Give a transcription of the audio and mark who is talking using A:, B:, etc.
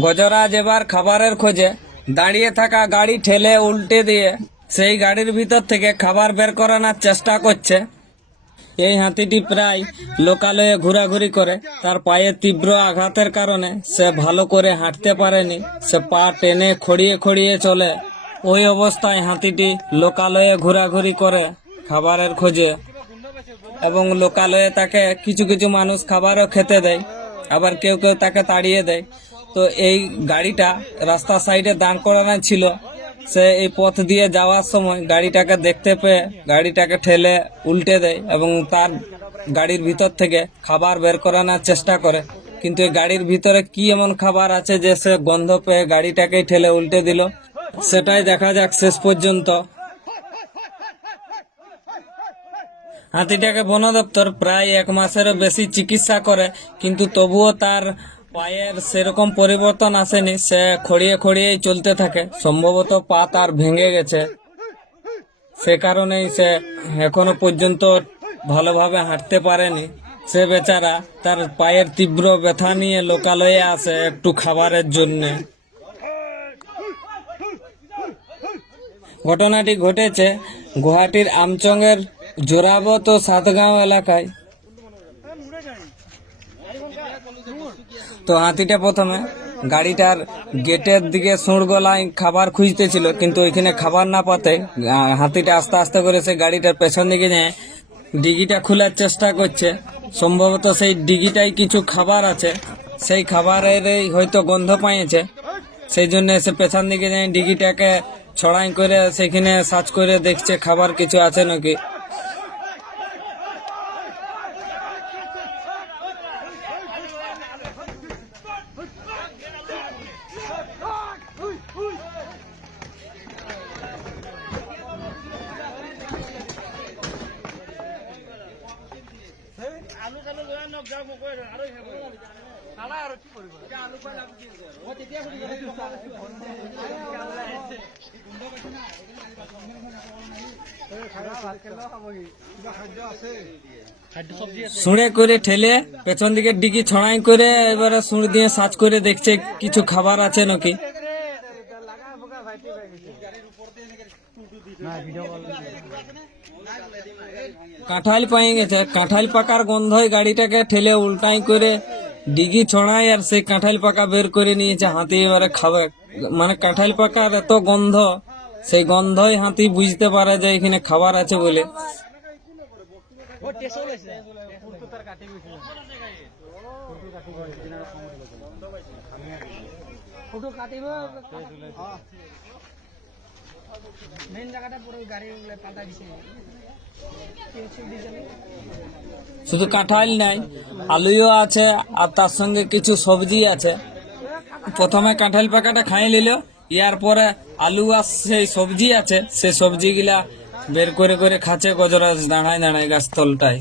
A: গজরাজ এবার খাবারের খোঁজে, দাঁড়িয়ে থাকা গাড়ি ঠেলে উল্টে দিয়ে সেই গাড়ির ভিতর থেকে খাবার বের করানোর চেষ্টা করছে। এই হাতিটি প্রায় লোকালয়ে ঘোরাঘুরি করে, তার পায়ে তীব্র আঘাতের কারণে সে ভালো করে হাঁটতে পারেনি। সে পা টেনে খড়িয়ে খড়িয়ে চলে। ওই অবস্থায় হাতিটি লোকালয়ে ঘোরাঘুরি করে খাবারের খোঁজে এবং লোকালয়ে তাকে কিছু কিছু মানুষ খাবারও খেতে দেয়, আবার কেউ কেউ তাকে তাড়িয়ে দেয়। তো এই গাড়িটা রাস্তার সাইডে দাঁড় করানো ছিল। সে এই পথ দিয়ে যাওয়ার সময় গাড়িটাকে দেখতে পেয়ে গাড়িটাকে ঠেলে উল্টে দেয় এবং তার গাড়ির ভিতর থেকে খাবার বের করানোর চেষ্টা করে। কিন্তু এই গাড়ির ভিতরে কি এমন খাবার আছে যে সে গন্ধ পেয়ে গাড়িটাকে ঠেলে উল্টে দিল? সেটাই দেখা যাক শেষ পর্যন্ত। হাতিটাকে বন দপ্তর প্রায় এক মাসেরও বেশি চিকিৎসা করে, কিন্তু তবুও তার পায়ের সেরকম পরিবর্তন আসেনি, সে খড়িয়ে খড়িয়েই চলতে থাকে। সম্ভবত পা তার ভেঙে গেছে। সে কারণেই সে এখনও পর্যন্ত ভালোভাবে হাঁটতে পারেনি। সে বেচারা তার পায়ের তীব্র ব্যথা নিয়ে লোকালয়ে আসে একটু খাবারের জন্যে। ঘটনাটি ঘটেছে গুয়াহাটির আমচংয়ের জোরাবত ও সাতগাঁও এলাকায়। তো হাতিটা প্রথমে গাড়িটার গেটের দিকে সুঁড় গলায় খাবার খুঁজতেছিল, কিন্তু ওইখানে খাবার না পাতে হাতিটা আস্তে আস্তে করে সে গাড়িটার পেছন দিকে নিয়ে ডিগিটা খোলার চেষ্টা করছে। সম্ভবত সেই ডিগিটাই কিছু খাবার আছে, সেই খাবারের হয়তো গন্ধ পাইছে সেই জন্য সে পেছন দিকে যাই ডিগিটাকে ছড়াই করে সেখানে সার্চ করে দেখছে খাবার কিছু আছে নাকি। সুঁড়ে করে ঠেলে পেছন দিকে ডিগি ছড়াই করে এবারে সুঁড় দিয়ে সার্চ করে দেখছে কিছু খাবার আছে নাকি? কাঁঠাল পাই গেছে কাঁঠাল পাকার গন্ধই গাড়িটাকে ঠেলে উল্টাই করে ডিগি ছড়াই আর সেই কাঁঠাল পাকা বের করে নিয়েছে। হাতি এবারে খাবে। মানে কাঁঠাল পাকার এত গন্ধ, সেই গন্ধই হাতি বুঝতে পারে যে এখানে খাবার আছে বলে।
B: কাটিব জায়গাটা পুরো গাড়ি পাল্টা দিছে।
A: শুধু কাঁঠাল নাই, আলুও আছে, আর তার সঙ্গে কিছু সবজি আছে। প্রথমে কাঁঠাল পাকাটা খাই নিল, ইয়ার পরে আলু আর সেই সবজি আছে, সেই সবজিগুলা বের করে করে খাচ্ছে গজরাজ, দাঁড়ায় দাঁড়ায় গাছ তলটায়।